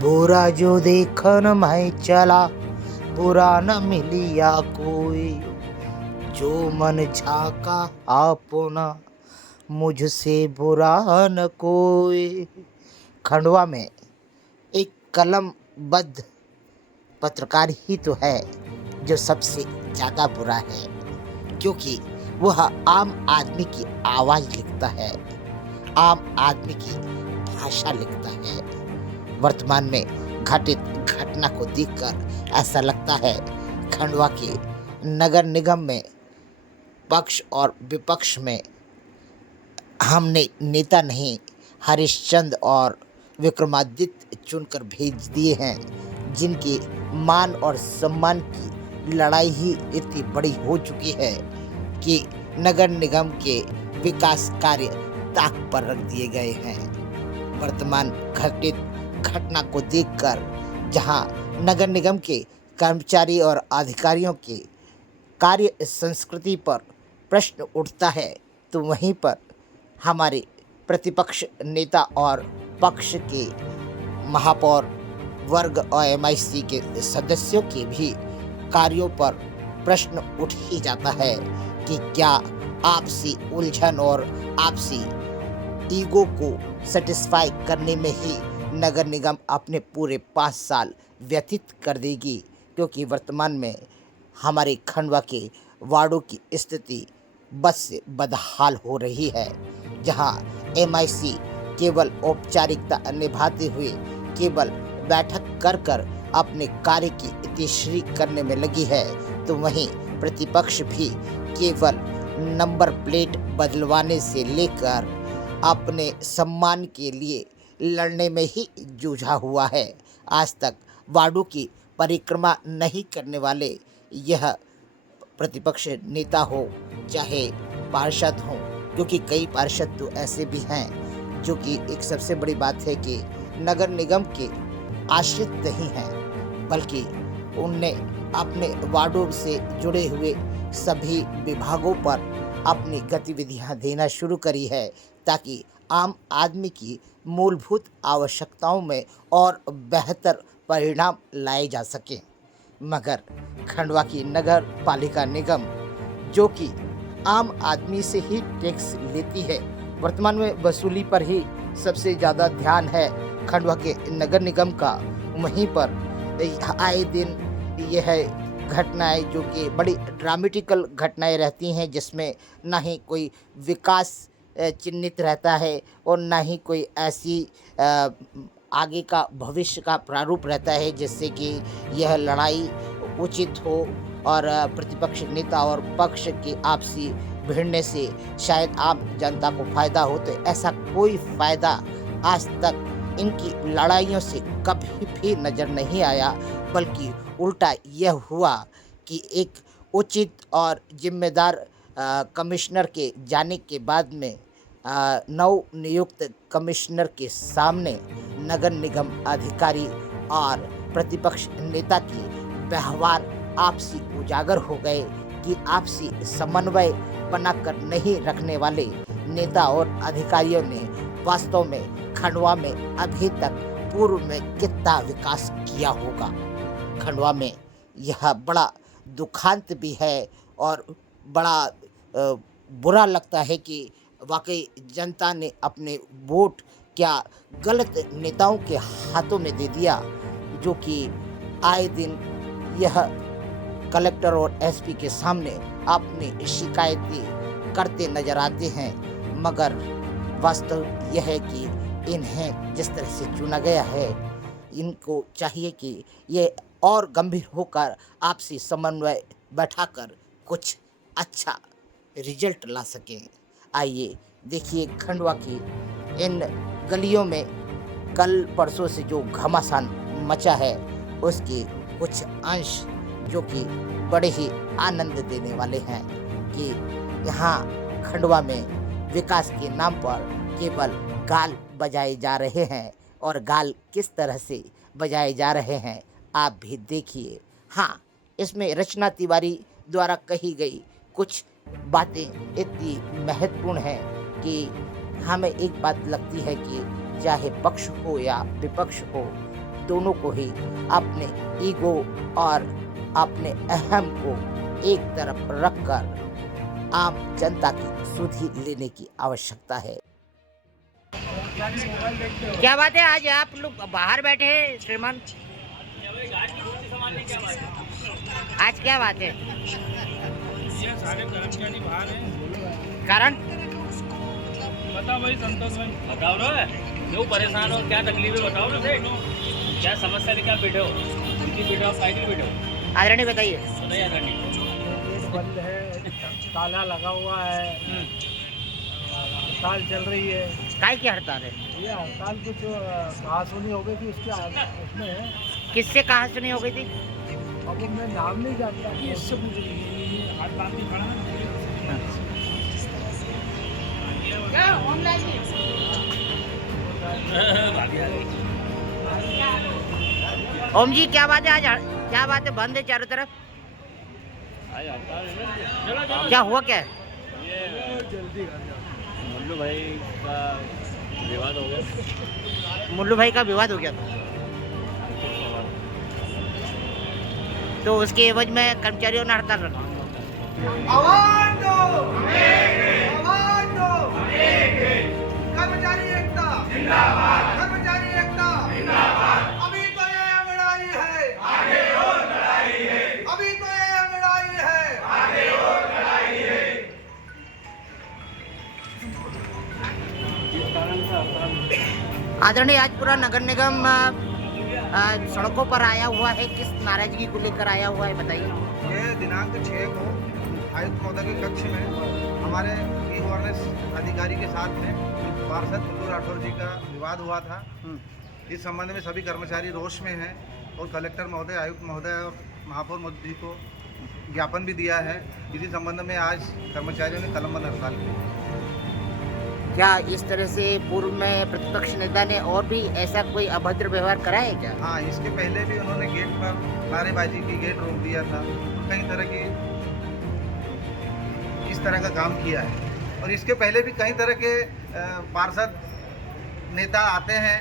बुरा जो देखन मैं चला, बुरा न मिलिया कोई। जो मन झाका अपना, मुझसे बुरा न कोई। खंडवा में एक कलमबद्ध पत्रकार ही तो है जो सबसे ज़्यादा बुरा है, क्योंकि वह आम आदमी की आवाज़ लिखता है, आम आदमी की भाषा लिखता है। वर्तमान में घटित घटना को देखकर ऐसा लगता है खंडवा के नगर निगम में पक्ष और विपक्ष में हमने नेता नहीं हरिश्चंद्र और विक्रमादित्य चुनकर भेज दिए हैं, जिनके मान और सम्मान की लड़ाई ही इतनी बड़ी हो चुकी है कि नगर निगम के विकास कार्य ताक पर रख दिए गए हैं। वर्तमान घटित घटना को देखकर जहां नगर निगम के कर्मचारी और अधिकारियों के कार्य संस्कृति पर प्रश्न उठता है, तो वहीं पर हमारे प्रतिपक्ष नेता और पक्ष के महापौर वर्ग और एमआईसी के सदस्यों के भी कार्यों पर प्रश्न उठ ही जाता है कि क्या आपसी उलझन और आपसी ईगो को सेटिस्फाई करने में ही नगर निगम अपने पूरे 5 साल व्यतीत कर देगी, क्योंकि वर्तमान में हमारे खंडवा के वार्डों की स्थिति बद से बदहाल हो रही है। जहां एमआईसी केवल औपचारिकता निभाते हुए केवल बैठक कर कर अपने कार्य की इतिश्री करने में लगी है, तो वहीं प्रतिपक्ष भी केवल नंबर प्लेट बदलवाने से लेकर अपने सम्मान के लिए लड़ने में ही जूझा हुआ है। आज तक वार्डों की परिक्रमा नहीं करने वाले यह प्रतिपक्ष नेता हो चाहे पार्षद हो, क्योंकि कई पार्षद तो ऐसे भी हैं जो कि एक सबसे बड़ी बात है कि नगर निगम के आश्रित नहीं हैं, बल्कि उनने अपने वार्डों से जुड़े हुए सभी विभागों पर अपनी गतिविधियां देना शुरू करी है, ताकि आम आदमी की मूलभूत आवश्यकताओं में और बेहतर परिणाम लाए जा सकें। मगर खंडवा की नगर पालिका निगम, जो कि आम आदमी से ही टैक्स लेती है, वर्तमान में वसूली पर ही सबसे ज़्यादा ध्यान है खंडवा के नगर निगम का। वहीं पर आए दिन यह घटनाएं जो कि बड़ी ड्रामेटिकल घटनाएं रहती हैं, जिसमें ना ही कोई विकास चिन्हित रहता है और ना ही कोई ऐसी आगे का भविष्य का प्रारूप रहता है जिससे कि यह लड़ाई उचित हो और प्रतिपक्ष नेता और पक्ष के आपसी भिड़ने से शायद आम जनता को फायदा हो। तो ऐसा कोई फायदा आज तक इनकी लड़ाइयों से कभी भी नज़र नहीं आया, बल्कि उल्टा यह हुआ कि एक उचित और जिम्मेदार कमिश्नर के जाने के बाद में नव नियुक्त कमिश्नर के सामने नगर निगम अधिकारी और प्रतिपक्ष नेता की व्यवहार आपसी उजागर हो गए कि आपसी समन्वय बनाकर नहीं रखने वाले नेता और अधिकारियों ने वास्तव में खंडवा में अभी तक पूर्व में कितना विकास किया होगा। खंडवा में यह बड़ा दुखांत भी है और बड़ा बुरा लगता है कि वाकई जनता ने अपने वोट क्या गलत नेताओं के हाथों में दे दिया, जो कि आए दिन यह कलेक्टर और एसपी के सामने अपनी शिकायतें करते नजर आते हैं। मगर वास्तव यह है कि इन्हें जिस तरह से चुना गया है, इनको चाहिए कि ये और गंभीर होकर आपसी समन्वय बैठाकर कुछ अच्छा रिजल्ट ला सकें। आइए देखिए खंडवा की इन गलियों में कल परसों से जो घमासान मचा है, उसके कुछ अंश जो कि बड़े ही आनंद देने वाले हैं कि यहाँ खंडवा में विकास के नाम पर केवल गाल बजाए जा रहे हैं, और गाल किस तरह से बजाए जा रहे हैं आप भी देखिए। हाँ, इसमें रचना तिवारी द्वारा कही गई कुछ बातें इतनी महत्वपूर्ण हैं कि हमें एक बात लगती है कि चाहे पक्ष हो या विपक्ष हो, दोनों को ही अपने ईगो और अपने अहम को एक तरफ रखकर आम जनता की सुधि लेने की आवश्यकता है। क्या बात है, आज आप लोग बाहर बैठे हैं श्रीमान, आज क्या बात है? ये सारे कर्मचारी बाहर हैं। कारण बताओ भाई संतोष भाई, बताओ ना, क्यों परेशान हो, क्या तकलीफ है बताओ ना सेठ, क्या समस्या लेकर आप बैठे हो, कितनी बैठे हो, साइकिल बैठे हो, आदरणीय बताइए। बताइए आदरणीय। गेट बंद है, ताला लगा हुआ है, हड़ताल चल रही है। काय की हड़ताल है? ये हड़ताल कुछ कहा सुनी हो गई थी, उसमें है। किससे कहाँ सुनी हो गई थी? अब मैं नाम नहीं जानता, इससे हड़ताल की खड़ा ओम जी क्या बात है, आज क्या बात है, बंद है चारों तरफ, क्या हुआ, क्या है? जल्दी मुल्लू भाई का विवाद हो गया। मुल्लू भाई का विवाद हो गया था, तो उसके एवज में कर्मचारियों ने हड़ताल रखा। आवाज दो, आवाज दो, कर्मचारी एकता जिंदाबाद, कर्मचारी एकता जिंदाबाद। अभी तो ये लड़ाई है, आगे और लड़ाई है, अभी तो ये लड़ाई है, आगे और लड़ाई है। आदरणीय, आज पूरा नगर निगम सड़कों पर आया हुआ है, किस नाराजगी को लेकर आया हुआ है बताइए। ये दिनांक 6 को आयुक्त महोदय के कक्ष में हमारे ई गवर्नेंस अधिकारी के साथ में पार्षद मुल्लू राठौर जी का विवाद हुआ था। इस संबंध में सभी कर्मचारी रोष में हैं और कलेक्टर महोदय, आयुक्त महोदय और महापौर महोदय जी को ज्ञापन भी दिया है। इसी संबंध में आज कर्मचारियों ने कलमबंद हड़ताल की। क्या इस तरह से पूर्व में प्रतिपक्ष नेता ने और भी ऐसा कोई अभद्र व्यवहार करा है क्या? हाँ, इसके पहले भी उन्होंने गेट पर नारेबाजी की, गेट रोक दिया था, कई तरह की इस तरह का काम किया है। और इसके पहले भी कई तरह के पार्षद नेता आते हैं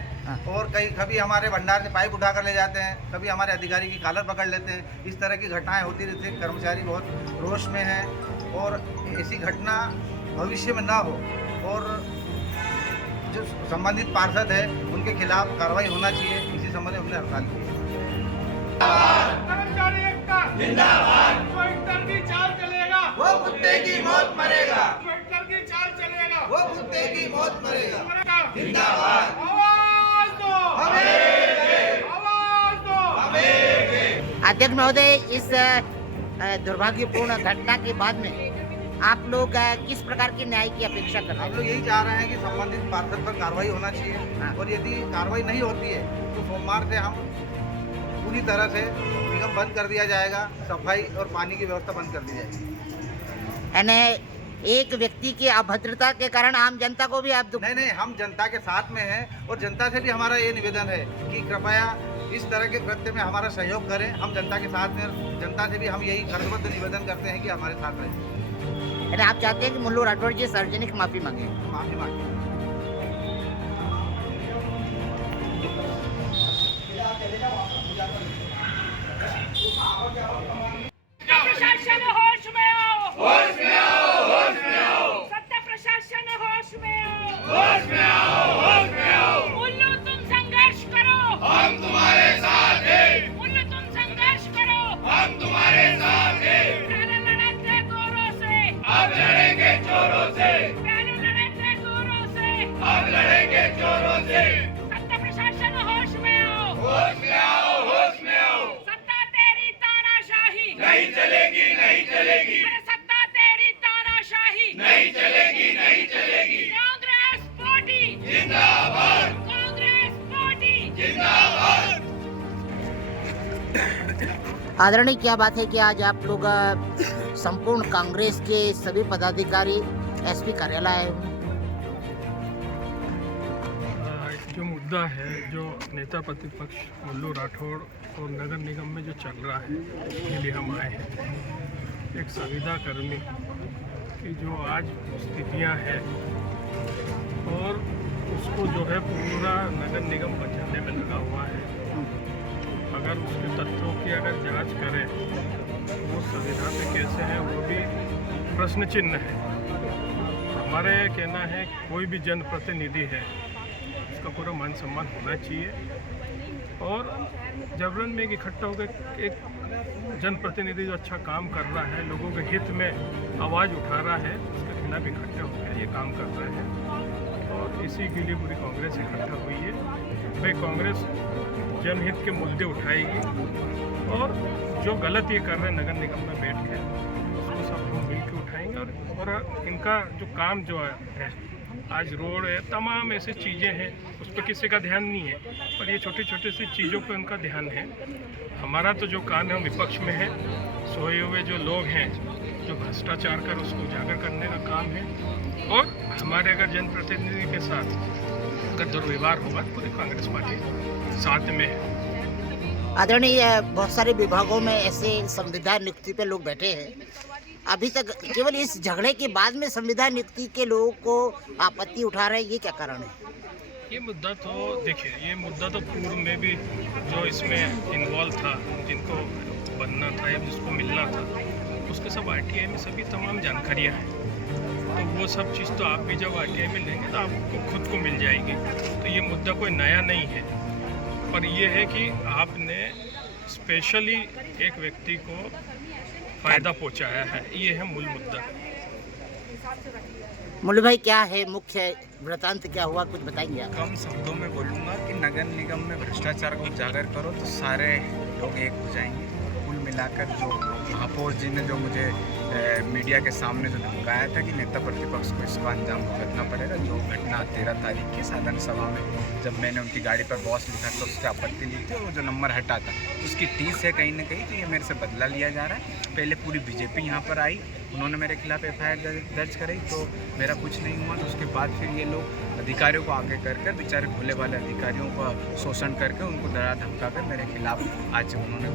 और कभी हमारे भंडार से पाइप उठा कर ले जाते हैं, कभी हमारे अधिकारी की कॉलर पकड़ लेते हैं। इस तरह की घटनाएं होती रहती हैं। कर्मचारी बहुत रोष में हैं और ऐसी घटना भविष्य में ना हो और जो संबंधित पार्षद है उनके खिलाफ कार्रवाई होना चाहिए। इसी संबंध में हमने हड़ताल की है। कर्मचारी एकता जिंदाबाद। जो इंटर की चाल चलेगा वो कुत्ते की मौत मरेगा, जो इंटर की चाल चलेगा वो कुत्ते की मौत मरेगा। जिंदाबाद। आवाज दो, आवाज दो। अध्यक्ष महोदय, इस दुर्भाग्यपूर्ण घटना के बाद में आप लोग किस प्रकार के न्याय की अपेक्षा कर रहे हम हैं? लोग यही चाह रहे हैं कि संबंधित पार्षद पर कार्रवाई होना चाहिए और यदि कार्रवाई नहीं होती है तो सोमवार से हम पूरी तरह से निगम बंद कर दिया जाएगा, सफाई और पानी की व्यवस्था बंद कर दी जाएगी। यानी एक व्यक्ति की अभद्रता के कारण आम जनता को भी आप नहीं, हम जनता के साथ में हैं और जनता से भी हमारा ये निवेदन है कि कृपया इस तरह के कृत्य में हमारा सहयोग करें। हम जनता के साथ में, जनता से भी हम यही कर्तव्य निवेदन करते हैं कि हमारे साथ रहें। यानी आप चाहते हैं कि मुल्लू राठौर जी सार्वजनिक माफी मांगे? माफी मांगे। प्रशासन होश में आओ, होश में आओ, होश में आओ, सत्ता प्रशासन होश में आओ, होश में आओ, होश में आओ। मुल्लू तुम संघर्ष करो, हम तुम्हारे साथ हैं, मुल्लू तुम संघर्ष करो, हम तुम्हारे साथ हैं। पहले लड़े थे गोरों से, अब लड़ेंगे चोरों से, पहले लड़े थे गोरों से, अब लड़ेंगे चोरों से। सत्ता प्रशासन होश में आओ, होश में आओ, होश में आओ। सत्ता तेरी तानाशाही नहीं चलेगी, नहीं चलेगी, अरे सत्ता तेरी तानाशाही नहीं चलेगी, नहीं चलेगी। कांग्रेस पार्टी जिंदाबाद, कांग्रेस पार्टी जिंदाबाद। आदरणीय, क्या बात है कि आज आप लोग संपूर्ण कांग्रेस के सभी पदाधिकारी एसपी कार्यालय आए हुए? जो मुद्दा है, जो नेता प्रतिपक्ष मुल्लू राठौर और नगर निगम में जो चल रहा है, उसके लिए हम आए हैं। एक संविदा कर्मी की जो आज स्थितियां हैं और उसको जो है पूरा नगर निगम बचाने में लगा हुआ है। अगर जांच करें तो वो संविधान पे कैसे है वो भी प्रश्न चिन्ह है। हमारे कहना है कोई भी जनप्रतिनिधि है उसका पूरा मान सम्मान होना चाहिए और जबरन में इकट्ठा होकर एक जनप्रतिनिधि जो अच्छा काम कर रहा है, लोगों के हित में आवाज़ उठा रहा है, उसके खिलाफ इकट्ठे होकर ये काम कर रहे हैं और इसी के लिए पूरी कांग्रेस इकट्ठा हुई है। भाई कांग्रेस जनहित के मुद्दे उठाएगी और जो गलत ये कर रहे हैं नगर निगम में बैठ के उसको सब हम मिल के उठाएंगे और इनका जो काम जो है आज रोड है, तमाम ऐसी चीज़ें हैं उस पर किसी का ध्यान नहीं है, पर ये छोटी छोटी सी चीज़ों पर उनका ध्यान है। हमारा तो जो काम है हम विपक्ष में है, सोए हुए जो लोग हैं जो भ्रष्टाचार कर उसको उजागर करने का काम है और हमारे अगर जनप्रतिनिधि के साथ अगर दुर्व्यवहार होगा तो पूरी कांग्रेस पार्टी साथ में है। आदरणीय, बहुत सारे विभागों में ऐसे संविधान नियुक्ति पे लोग बैठे हैं। अभी तक केवल इस झगड़े के बाद में संविधान नियुक्ति के लोगों को आपत्ति उठा रहे हैं, ये क्या कारण है? ये मुद्दा तो देखिए, ये मुद्दा तो पूर्व में भी जो इसमें इन्वॉल्व था, जिनको बनना था या जिसको मिलना था, उसके सब RTI में सभी तमाम जानकारियाँ हैं। तो वो सब चीज़ तो आप भी जब RTI में लेंगे तो आपको खुद को मिल जाएगी। तो ये मुद्दा कोई नया नहीं है, पर ये है कि आपने स्पेशली एक व्यक्ति को फ़ायदा पहुंचाया है, ये है मूल मुद्दा। मुल्लू भाई, क्या है मुख्य वृतांत, क्या हुआ, कुछ बताएंगे आप? कम शब्दों में बोलूँगा कि नगर निगम में भ्रष्टाचार को उजागर करो तो सारे लोग एक हो जाएंगे। कुल मिलाकर जो महापौर जी ने जो मुझे मीडिया के सामने जो धमकाया था कि नेता प्रतिपक्ष को इसका अंजाम भुगतना पड़ेगा, जो घटना 13 तारीख की साधन सभा में जब मैंने उनकी गाड़ी पर बॉस लिखा तो उससे आपत्ति ली थी, वो जो नंबर हटा था उसकी टीस है कहीं ना कहीं, तो ये मेरे से बदला लिया जा रहा है। पहले पूरी बीजेपी यहाँ पर आई, उन्होंने मेरे खिलाफ FIR दर्ज कराई तो मेरा कुछ नहीं हुआ। तो उसके बाद फिर ये लोग अधिकारियों को आगे कर बेचारे भोले वाले अधिकारियों का शोषण करके उनको डरा धमका कर मेरे खिलाफ आज उन्होंने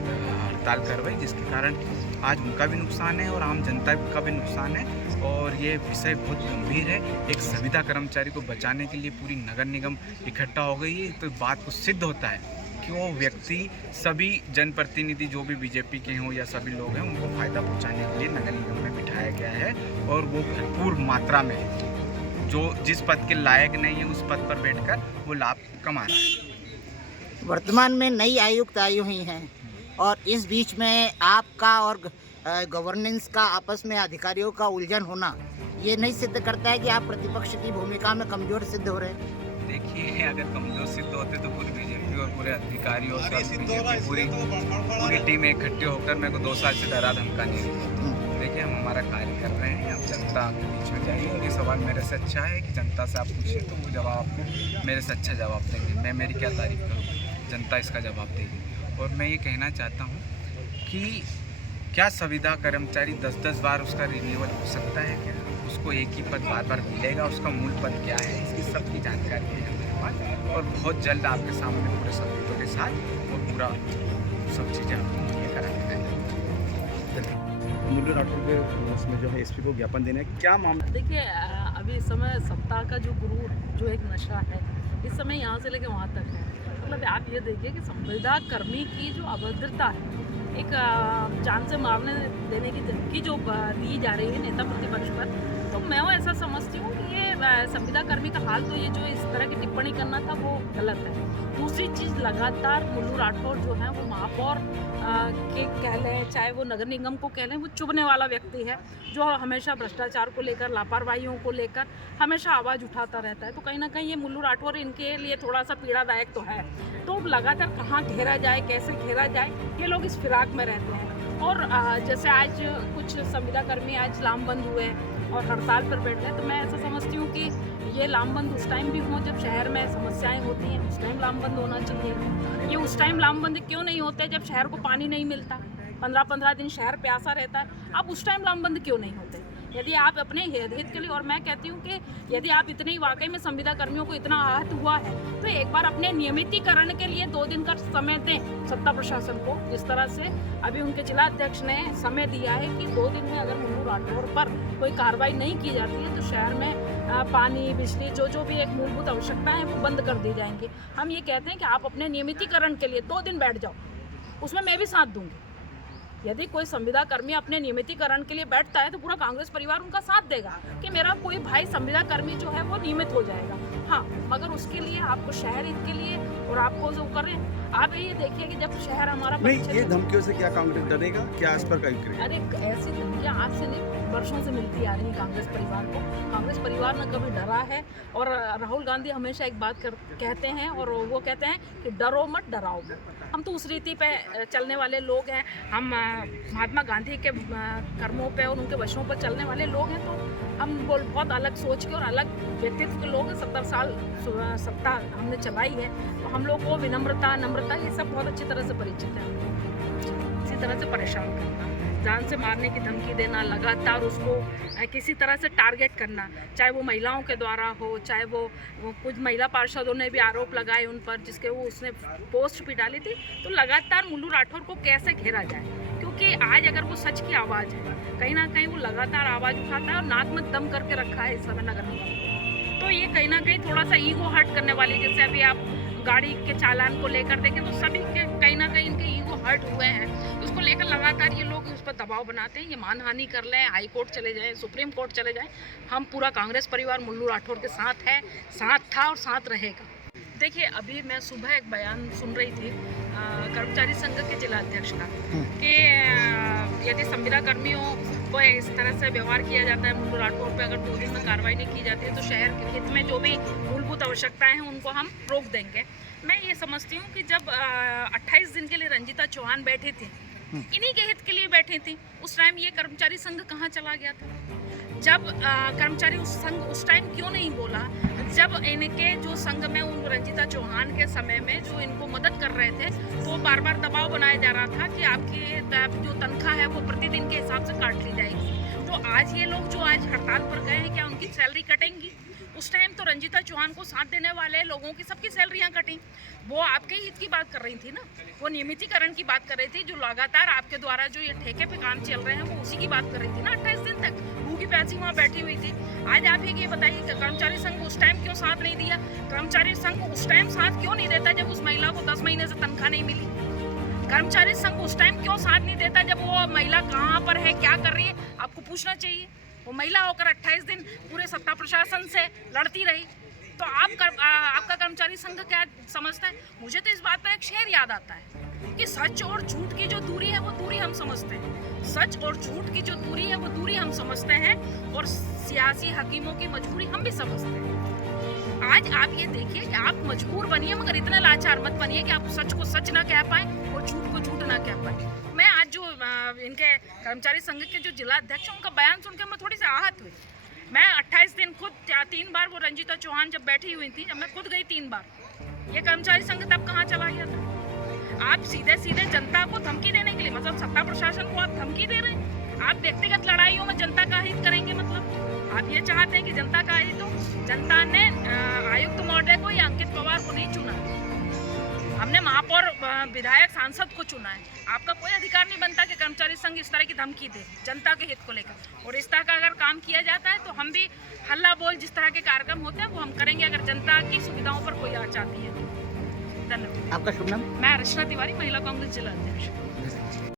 हड़ताल करवाई, जिसके कारण आज उनका भी नुकसान है और आम जनता का भी नुकसान है। और ये विषय बहुत गंभीर है। एक संविदा कर्मचारी को बचाने के लिए पूरी नगर निगम इकट्ठा हो गई है, तो बात को सिद्ध होता है कि वो व्यक्ति सभी जनप्रतिनिधि जो भी बीजेपी के हों या सभी लोग हैं उनको फ़ायदा पहुंचाने के लिए नगर निगम में बिठाया गया है और वो भरपूर मात्रा में जो जिस पद के लायक नहीं है उस पद पर बैठकर वो लाभ कमा रहा है। वर्तमान में नई आयुक्त आई हुई हैं और इस बीच में आपका और गवर्नेंस का आपस में अधिकारियों का उलझन होना ये नहीं सिद्ध करता है कि आप प्रतिपक्ष की भूमिका में कमज़ोर सिद्ध हो रहे हैं? देखिए, अगर कमज़ोर सिद्ध होते तो पूरी बीजेपी और पूरे अधिकारी और पूरी टीम इकट्ठे होकर मेरे को 2 साल से डरा धमका नहीं रही। देखिए, हम हमारा कार्य कर रहे हैं, अब जनता के बीच में जाइए और ये सवाल मेरे से अच्छा है कि जनता से आप पूछिए तो वो जवाब आपको मेरे से अच्छा जवाब देंगे। मैं मेरी क्या तारीफ करूँ, जनता इसका जवाब देगी। और मैं ये कहना चाहता हूँ कि क्या संविदा कर्मचारी 10-10 बार उसका रिन्यूअल हो सकता है क्या? उसको एक ही पद बार बार मिलेगा? उसका मूल पद क्या है, इसकी सबकी जानकारी है हमारे पास और बहुत जल्द आपके सामने पूरे सबूतों के साथ और पूरा सब चीज़ें आपको मुहैया करा दी जाएंगी। मुल्लू राठौर के उसमें जो है SP को ज्ञापन देने क्या मामला? देखिए, अभी इस समय सत्ता का जो गुरूर जो एक नशा है इस समय यहाँ से लेके वहाँ तक है। मतलब आप ये देखिए कि संविदा कर्मी की जो अभद्रता है, एक जान से मारने देने की धमकी जो दी जा रही है नेता प्रतिपक्ष पर, तो मैं वो ऐसा समझती हूँ कि ये संविदा कर्मी का हाल तो ये जो इस तरह की टिप्पणी करना था वो गलत है। दूसरी चीज़, लगातार मुल्लू राठौर जो है वो महापौर के कह लें चाहे वो नगर निगम को कह लें, वो चुभने वाला व्यक्ति है जो हमेशा भ्रष्टाचार को लेकर, लापरवाहियों को लेकर हमेशा आवाज़ उठाता रहता है। तो कहीं ना कहीं ये मुल्लू राठौर इनके लिए थोड़ा सा पीड़ादायक तो है। तो लगातार कहाँ घेरा जाए, कैसे घेरा जाए, ये लोग इस फिराक में रहते हैं। और जैसे आज कुछ संविदा कर्मी आज लामबंद हुए और हड़ताल पर बैठ गए, तो मैं ऐसा समझती हूँ कि ये लामबंद उस टाइम भी हों जब शहर में समस्याएं होती हैं, उस टाइम लामबंद होना चाहिए। ये उस टाइम लामबंद क्यों नहीं होते जब शहर को पानी नहीं मिलता, 15-15 दिन शहर प्यासा रहता है, अब उस टाइम लामबंद क्यों नहीं होते? यदि आप अपने हित के लिए, और मैं कहती हूँ कि यदि आप इतने ही वाकई में संविदा कर्मियों को इतना आहत हुआ है तो एक बार अपने नियमितीकरण के लिए 2 दिन का समय दें सत्ता प्रशासन को। जिस तरह से अभी उनके जिला अध्यक्ष ने समय दिया है कि 2 दिन में अगर मुल्लू राठौर पर कोई कार्रवाई नहीं की जाती है तो शहर में पानी, बिजली, जो भी एक मूलभूत आवश्यकता है वो बंद कर दी जाएंगी। हम ये कहते हैं कि आप अपने नियमितीकरण के लिए 2 दिन बैठ जाओ, उसमें मैं भी साथ दूंगी। यदि कोई संविदा कर्मी अपने नियमितीकरण के लिए बैठता है तो पूरा कांग्रेस परिवार उनका साथ देगा कि मेरा कोई भाई संविदा कर्मी जो है वो नियमित हो जाएगा। हाँ, मगर उसके लिए आपको शहर हित के लिए और आपको जो करें, आप ये देखिए कि जब शहर हमारा नहीं, ये धमकियों से क्या कांग्रेस डरेगा, क्या इस पर कहीं करेगा? अरे ऐसी धमकियाँ आज से नहीं वर्षों से मिलती आ रही है कांग्रेस परिवार को। कांग्रेस परिवार ने कभी डरा है, और राहुल गांधी हमेशा एक बात कहते हैं, और वो कहते हैं कि डरो मत डराओ मत। हम तो उस रीति पे चलने वाले लोग हैं। हम महात्मा गांधी के कर्मों पे और उनके वचनों पर चलने वाले लोग हैं। तो हम बहुत अलग सोच के और अलग व्यक्तित्व के लोग हैं। 70 साल सत्ता हमने चलाई है, तो हम लोग को विनम्रता, नम्रता, ये सब बहुत अच्छी तरह से परिचित है। इसी तरह से परेशान करना, जान से मारने की धमकी देना, लगातार उसको किसी तरह से टारगेट करना, चाहे वो महिलाओं के द्वारा हो, चाहे वो कुछ महिला पार्षदों ने भी आरोप लगाए उन पर, जिसके वो उसने पोस्ट भी डाली थी। तो लगातार मुल्लू राठौर को कैसे घेरा जाए, क्योंकि आज अगर वो सच की आवाज़ है, कहीं ना कहीं वो लगातार आवाज़ उठाता है और नाक में दम करके रखा है इस समय नगर निगम। तो ये कहीं ना कहीं थोड़ा सा ईगो हर्ट करने वाली, जैसे अभी आप गाड़ी के चालान को लेकर देखें तो सभी के कहीं ना कहीं इनके ईगो हर्ट हुए हैं। तो उसको लेकर लगातार ये लोग उस पर दबाव बनाते हैं, ये मानहानि कर लें, हाई कोर्ट चले जाएं, सुप्रीम कोर्ट चले जाएं। हम पूरा कांग्रेस परिवार मुल्लू राठौर के साथ है, साथ था और साथ रहेगा। देखिए, अभी मैं सुबह एक बयान सुन रही थी कर्मचारी संघ के जिला अध्यक्ष का, कि यदि संविदा कर्मियों को इस तरह से व्यवहार किया जाता है मुल्लू राठौर पे, अगर 2 दिन में कार्रवाई नहीं की जाती है तो शहर के हित में जो भी मूलभूत आवश्यकताएं हैं उनको हम रोक देंगे। मैं ये समझती हूँ कि जब 28 दिन के लिए रंजीता चौहान बैठी थी, इन्हीं के हित के लिए बैठी थी, उस टाइम ये कर्मचारी संघ कहाँ चला गया था? जब कर्मचारी संघ उस टाइम क्यों नहीं बोला, जब इनके जो संघ में उन रंजीता चौहान के समय में जो इनको मदद कर रहे थे, तो बार बार दबाव बनाया जा रहा था कि आपकी जो तनख्वाह है वो प्रतिदिन के हिसाब से काट ली जाएगी। तो आज ये लोग जो आज हड़ताल पर गए हैं, क्या उनकी सैलरी कटेंगी? उस टाइम तो रंजीता चौहान को साथ देने वाले लोगों की सबकी सैलरियां कटी। वो आपके हित की बात कर रही थी ना, वो नियमितीकरण की बात कर रही थी, जो लगातार आपके द्वारा जो ये ठेके पे काम चल रहे हैं वो उसी की बात कर रही थी ना। 28 दिन तक भूखी प्यासी वहाँ बैठी हुई थी। आज आप ये बताइए कि कर्मचारी संघ उस टाइम क्यों साथ नहीं दिया? कर्मचारी संघ उस टाइम साथ क्यों नहीं देता जब उस महिला को 10 महीने से तनख्वाह नहीं मिली? कर्मचारी संघ उस टाइम क्यों साथ नहीं देता जब वो महिला कहाँ पर है, क्या कर रही है? आपको पूछना चाहिए। वो महिला होकर 28 दिन पूरे सत्ता प्रशासन से लड़ती रही, तो आपका कर्मचारी संघ क्या समझता है? मुझे तो इस बात पर एक शेर याद आता है कि सच और झूठ की जो दूरी है वो दूरी हम समझते हैं। सच और झूठ की जो दूरी है वो दूरी हम समझते हैं, और सियासी हकीमों की मजबूरी हम भी समझते हैं। आज आप ये देखिए कि आप मजबूर बनिए, मगर इतने लाचार मत बनिए कि आप सच को सच ना कह पाए और झूठ को झूठ ना कह पाए। मैं आज जो इनके कर्मचारी संघ के जो जिला अध्यक्ष हैं उनका बयान सुनकर मैं थोड़ी सी आहत हुई। मैं 28 दिन खुद 3 बार वो रंजीता चौहान जब बैठी हुई थी, जब मैं खुद गई 3 बार, ये कर्मचारी संघ तब कहाँ चला गया था? आप सीधे सीधे जनता को धमकी देने के लिए, मतलब सत्ता प्रशासन को आप धमकी दे रहे हैं। आप व्यक्तिगत लड़ाइयों में जनता का हित करेंगे, मतलब आप ये चाहते हैं कि जनता का हित हो। जनता ने आयुक्त महोदय को या अंकित पवार को नहीं चुना, हमने महापौर, विधायक, सांसद को चुना है। आपका कोई अधिकार नहीं बनता कि कर्मचारी संघ इस तरह की धमकी दे जनता के हित को लेकर। और इस तरह का अगर काम किया जाता है तो हम भी हल्ला बोल जिस तरह के कार्यक्रम होते हैं वो हम करेंगे, अगर जनता की सुविधाओं पर कोई आ चाहती है। धन्यवाद। आपका शुभ नाम? मैं रचना तिवारी, महिला कांग्रेस जिला अध्यक्ष।